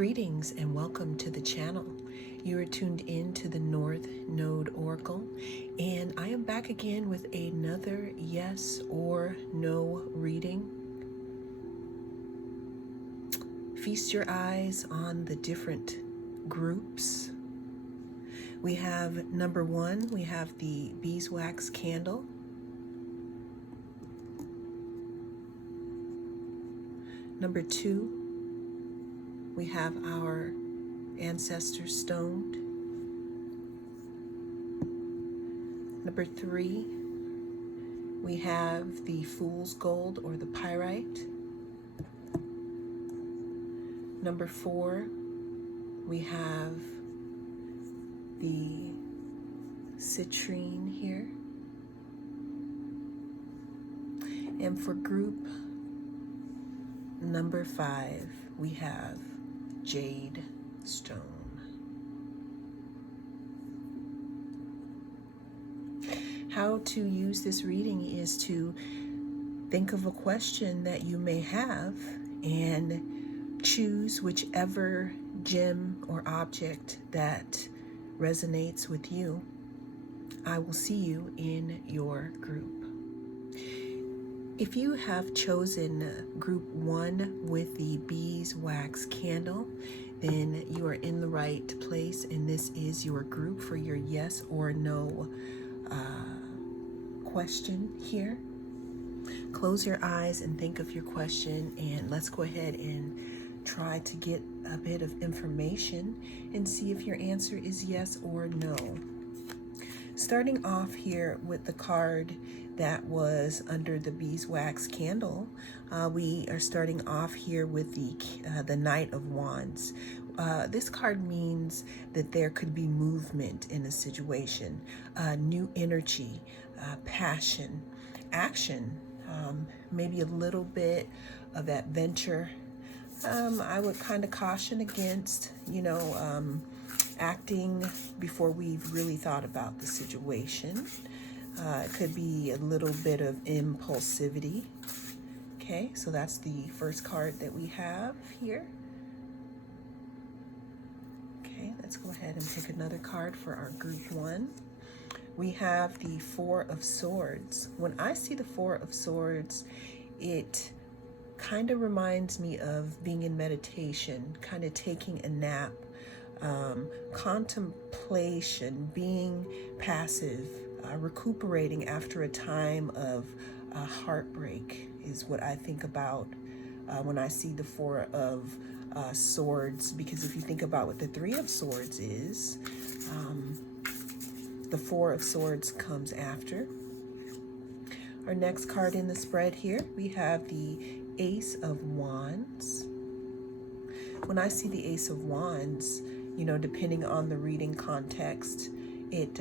Greetings and welcome to the channel. You are tuned in to the North Node Oracle, and I am back again with another yes or no reading. Feast your eyes on the different groups. We have number one, we have the beeswax candle. Number two, we have our ancestor stoned. Number three, we have the fool's gold or the pyrite. Number four, we have the citrine here. And for group number five, we have jade stone. How to use this reading is to think of a question that you may have and choose whichever gem or object that resonates with you. I will see you in your group. If you have chosen group one with the beeswax candle, then you are in the right place, and this is your group for your yes or no question here. Close your eyes and think of your question, and let's go ahead and try to get a bit of information and see if your answer is yes or no. Starting off here with the card that was under the beeswax candle, we are starting off here with the Knight of Wands. This card means that there could be movement in a situation, new energy, passion, action, maybe a little bit of adventure. I would kind of caution against, acting before we've really thought about the situation. It could be a little bit of impulsivity. Okay, so that's the first card that we have here. Okay, let's go ahead and pick another card for our group one. We have the Four of Swords. When I see the Four of Swords, it kind of reminds me of being in meditation, kind of taking a nap, contemplation, being passive, recuperating after a time of heartbreak is what I think about when I see the Four of Swords, because if you think about what the Three of Swords is, the Four of Swords comes after. Our next card in the spread here, we have the Ace of Wands. When I see the Ace of Wands, depending on the reading context, it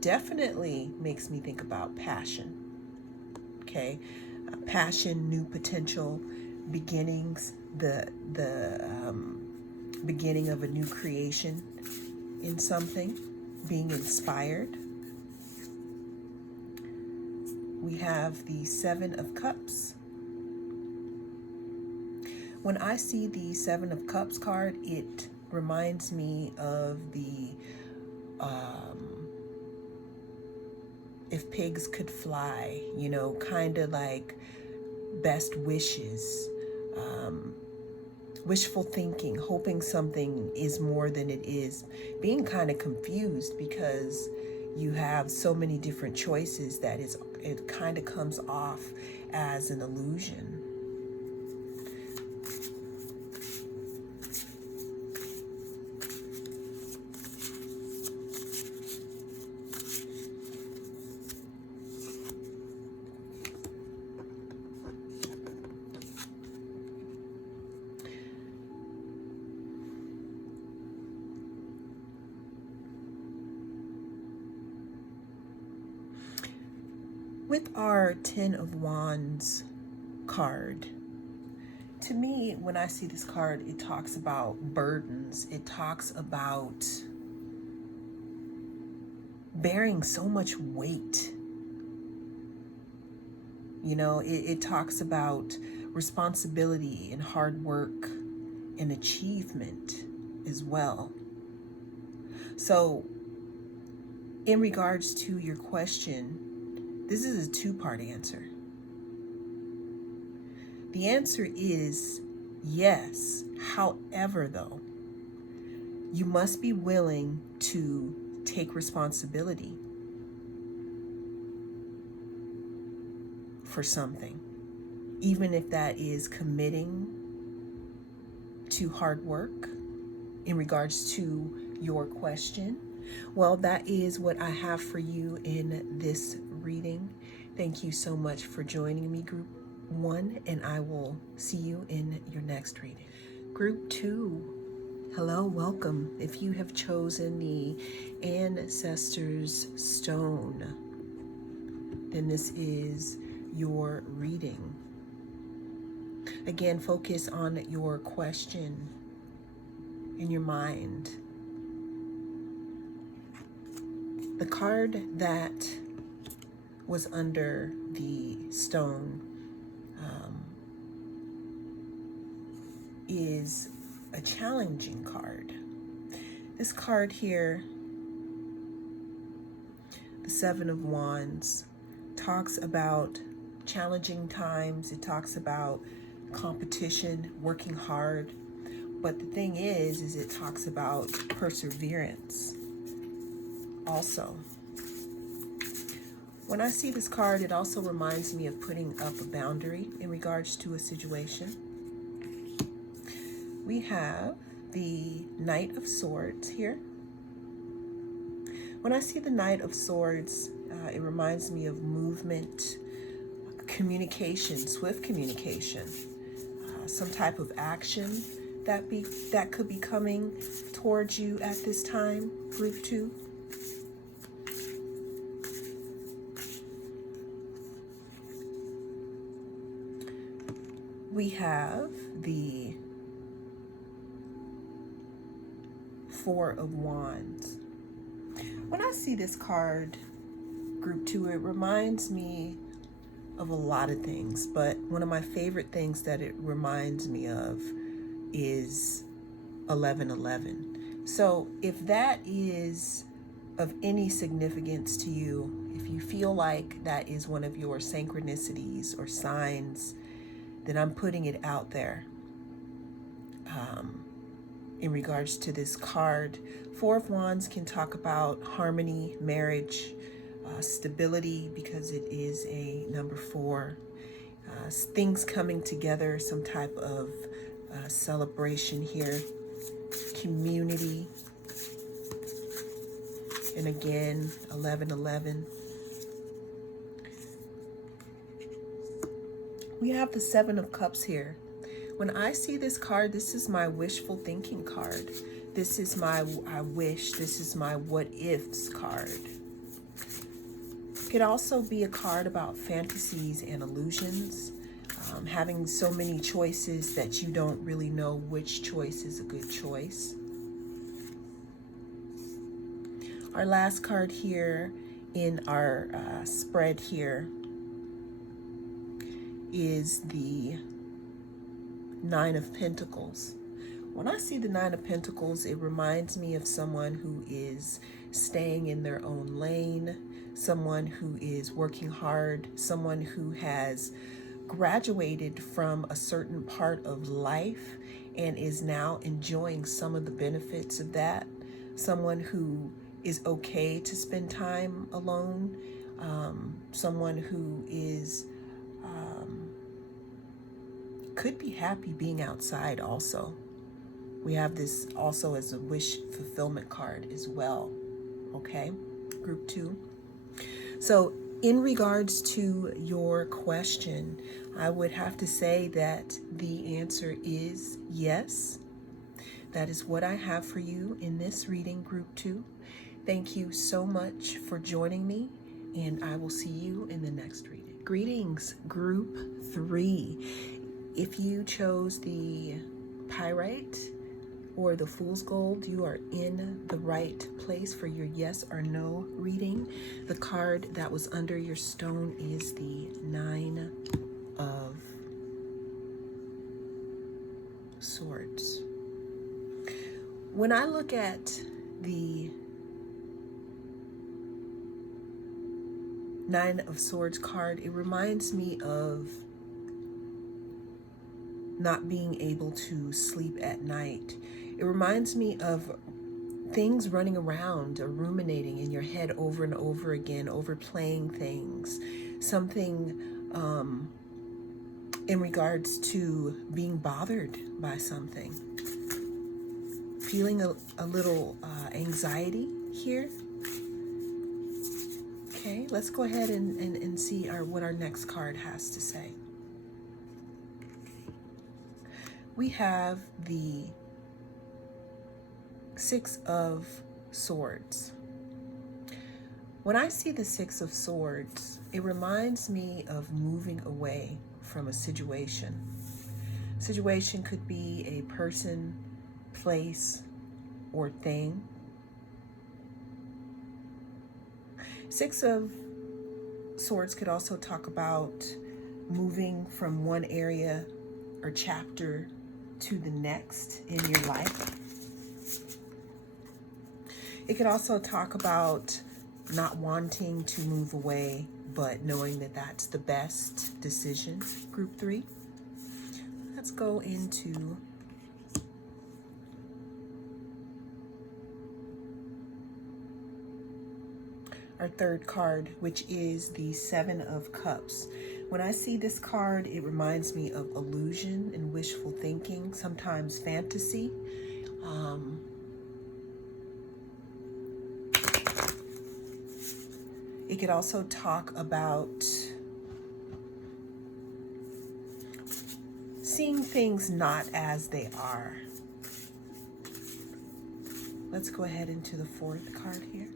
definitely makes me think about passion. Okay, passion, new potential, beginnings, the beginning of a new creation in something, being inspired. We have the Seven of Cups. When I see the Seven of Cups card, it reminds me of the if pigs could fly, kind of like best wishes, wishful thinking, hoping something is more than it is, being kind of confused because you have so many different choices that it kind of comes off as an illusion. With our Ten of Wands card, to me, when I see this card, it talks about burdens. It talks about bearing so much weight. It talks about responsibility and hard work, and achievement as well. So in regards to your question, this is a two-part answer. The answer is yes. However, though, you must be willing to take responsibility for something, even if that is committing to hard work in regards to your question. Well, that is what I have for you in this reading. Thank you so much for joining me, Group 1, and I will see you in your next reading. Group 2, hello, welcome. If you have chosen the Ancestors Stone, then this is your reading. Again, focus on your question in your mind. The card that was under the stone is a challenging card. This card here, the Seven of Wands, talks about challenging times. It talks about competition, working hard. But the thing is it talks about perseverance also. When I see this card, it also reminds me of putting up a boundary in regards to a situation. We have the Knight of Swords here. When I see the Knight of Swords, it reminds me of movement, communication, swift communication, some type of action that could be coming towards you at this time, Group 2. We have the Four of Wands. When I see this card, Group 2, it reminds me of a lot of things, but one of my favorite things that it reminds me of is 11:11. So if that is of any significance to you, if you feel like that is one of your synchronicities or signs, then I'm putting it out there in regards to this card. Four of Wands can talk about harmony, marriage, stability, because it is a number 4. Things coming together, some type of celebration here, community, and again 11:11. We have the Seven of Cups here. When I see this card, this is my wishful thinking card. This is my I wish, this is my what ifs card. It could also be a card about fantasies and illusions, having so many choices that you don't really know which choice is a good choice. Our last card here in our spread here is the Nine of Pentacles. When I see the Nine of Pentacles, it reminds me of someone who is staying in their own lane, someone who is working hard, someone who has graduated from a certain part of life and is now enjoying some of the benefits of that, someone who is okay to spend time alone, someone who is could be happy being outside also. We have this also as a wish fulfillment card as well. Okay, Group 2. So in regards to your question, I would have to say that the answer is yes. That is what I have for you in this reading, Group 2. Thank you so much for joining me, and I will see you in the next reading. Greetings, Group 3. If you chose the Pyrite or the Fool's Gold, you are in the right place for your yes or no reading. The card that was under your stone is the Nine of Swords. When I look at the Nine of Swords card, it reminds me of not being able to sleep at night. It reminds me of things running around or ruminating in your head over and over again, overplaying things. Something in regards to being bothered by something. Feeling a little anxiety here. Okay, let's go ahead and see what our next card has to say. We have the Six of Swords. When I see the Six of Swords, it reminds me of moving away from a situation. Situation could be a person, place, or thing. Six of Swords could also talk about moving from one area or chapter to the next in your life. It could also talk about not wanting to move away, but knowing that that's the best decision. Group 3. Let's go into our third card, which is the Seven of Cups. When I see this card, it reminds me of illusion and wishful thinking, sometimes fantasy. It could also talk about seeing things not as they are. Let's go ahead into the fourth card here.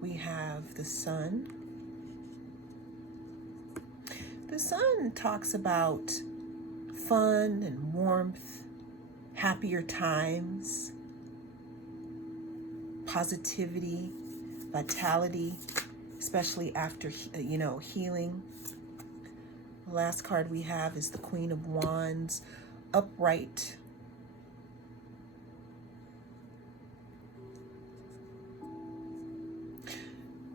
We have the Sun. The Sun talks about fun and warmth, happier times, positivity, vitality, especially after, healing. The last card we have is the Queen of Wands, upright.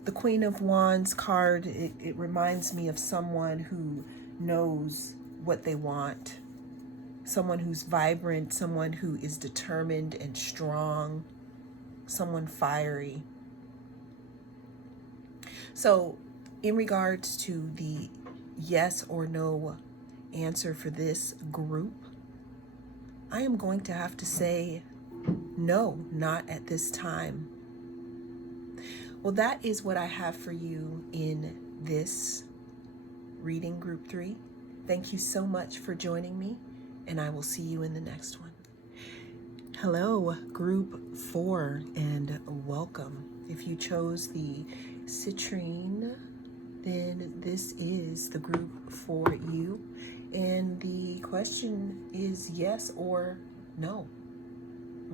The Queen of Wands card, it reminds me of someone who knows what they want, someone who's vibrant, someone who is determined and strong, someone fiery. So in regards to the yes or no answer for this group, I am going to have to say no, not at this time. Well, that is what I have for you in this reading, Group 3. Thank you so much for joining me, and I will see you in the next one. Hello, Group 4, and welcome. If you chose the citrine, then this is the group for you. And the question is yes or no.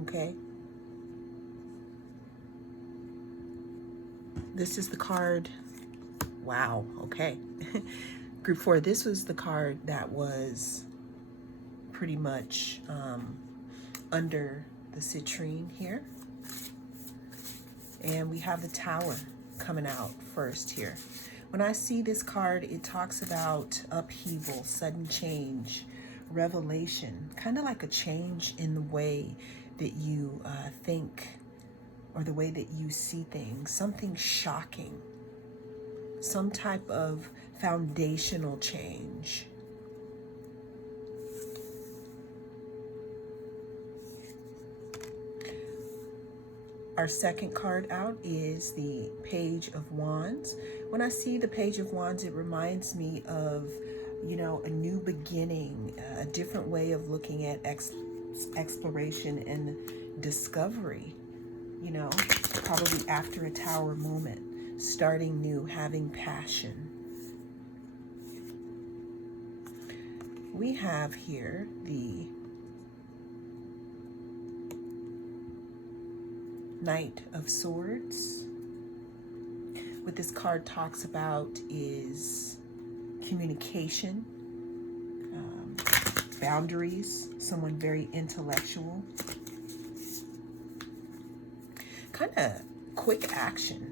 Okay? This is the card. Wow, okay. Group 4, this was the card that was pretty much under the citrine here. And we have the Tower coming out first here. When I see this card, it talks about upheaval, sudden change, revelation, kind of like a change in the way that you think or the way that you see things, something shocking, some type of foundational change. Our second card out is the Page of Wands. When I see the Page of Wands, it reminds me of, a new beginning, a different way of looking at exploration and discovery, probably after a Tower moment, starting new, having passion. We have here the Knight of Swords. What this card talks about is communication, boundaries, someone very intellectual. kind of quick action.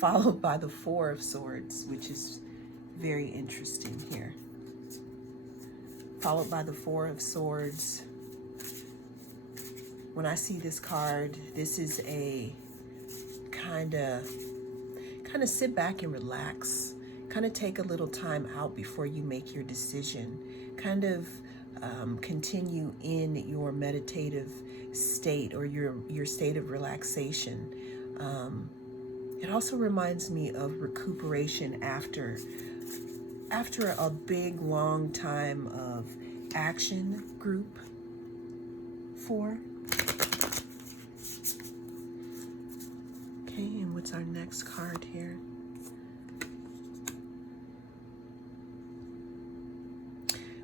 Followed by the Four of Swords, which is very interesting here. Followed by the Four of Swords. When I see this card, this is a kind of sit back and relax. Kind of take a little time out before you make your decision. Kind of continue in your meditative state or your state of relaxation. It also reminds me of recuperation after a big, long time of action, group 4. Okay, and what's our next card here?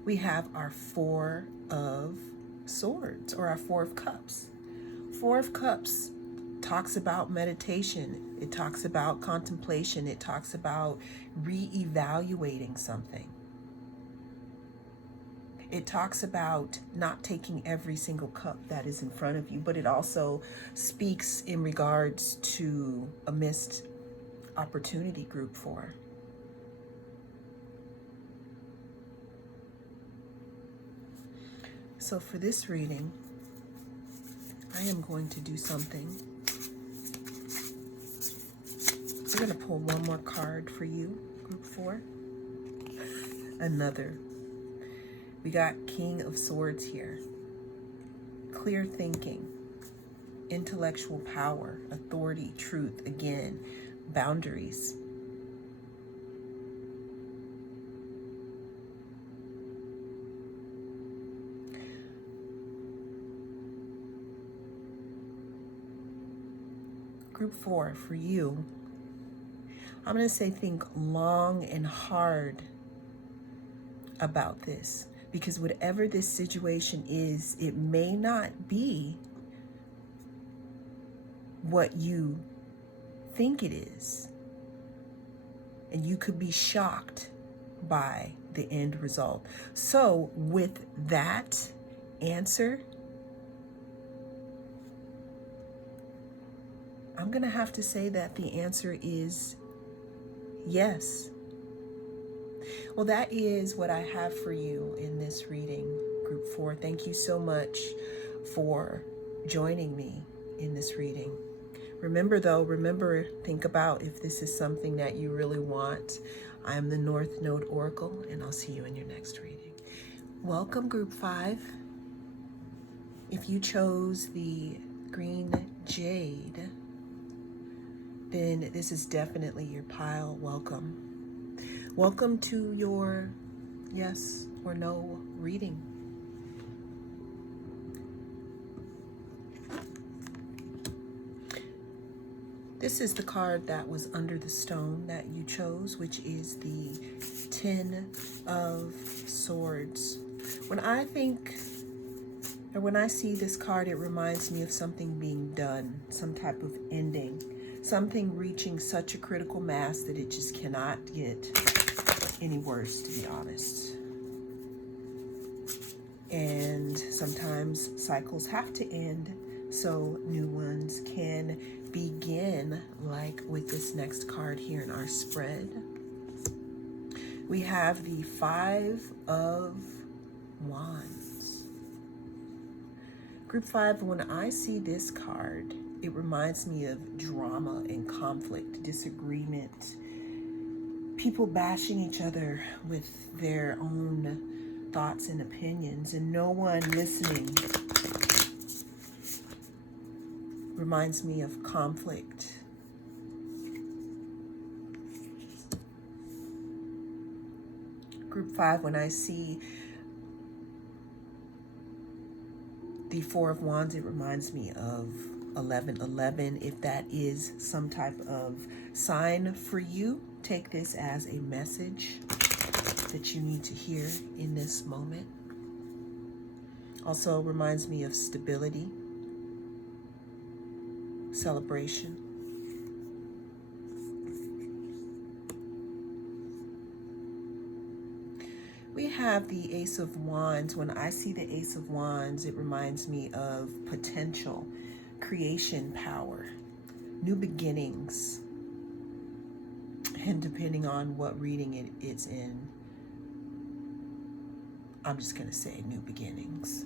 We have our Four of Swords, or our Four of Cups. Four of Cups talks about meditation. It talks about contemplation. It talks about reevaluating something. It talks about not taking every single cup that is in front of you, but it also speaks in regards to a missed opportunity, group 4. So for this reading, I am going to do something. We're going to pull one more card for you, group 4. Another. We got King of Swords here. Clear thinking, intellectual power, authority, truth, again, boundaries. Group 4, for you, I'm going to say think long and hard about this, because whatever this situation is, it may not be what you think it is. And you could be shocked by the end result. So with that answer, I'm going to have to say that the answer is yes. Well, that is what I have for you in this reading, group 4. Thank you so much for joining me in this reading. Remember, think about if this is something that you really want. I am the North Node Oracle, and I'll see you in your next reading. Welcome, group 5. If you chose the green jade, then this is definitely your pile. Welcome. Welcome to your yes or no reading. This is the card that was under the stone that you chose, which is the 10 of Swords. When I see this card, it reminds me of something being done, some type of ending, something reaching such a critical mass that it just cannot get any worse, to be honest. And sometimes cycles have to end so new ones can begin, like with this next card here in our spread. We have the 5 of Wands. Group 5, when I see this card, it reminds me of drama and conflict, disagreement, people bashing each other with their own thoughts and opinions, and no one listening. Reminds me of conflict. Group 5, when I see the 4 of Wands, it reminds me of 11:11. If that is some type of sign for you, take this as a message that you need to hear in this moment. Also reminds me of stability, celebration. We have the Ace of Wands. When I see the Ace of Wands, it reminds me of potential, creation power, new beginnings. And depending on what reading it's in, I'm just going to say new beginnings.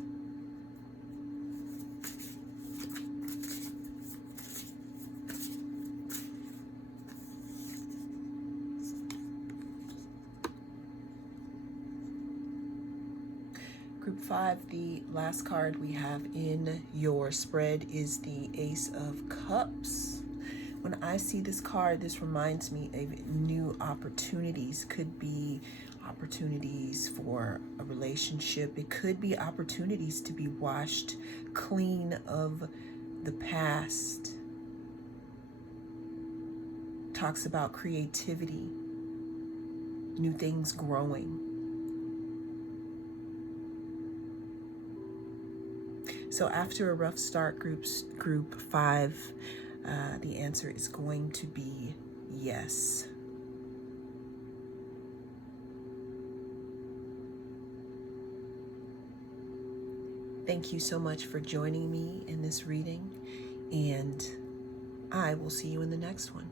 Group 5, the last card we have in your spread is the Ace of Cups. When I see this card, this reminds me of new opportunities. Could be opportunities for a relationship. It could be opportunities to be washed clean of the past. Talks about creativity, new things growing. So after a rough start, group 5, the answer is going to be yes. Thank you so much for joining me in this reading, and I will see you in the next one.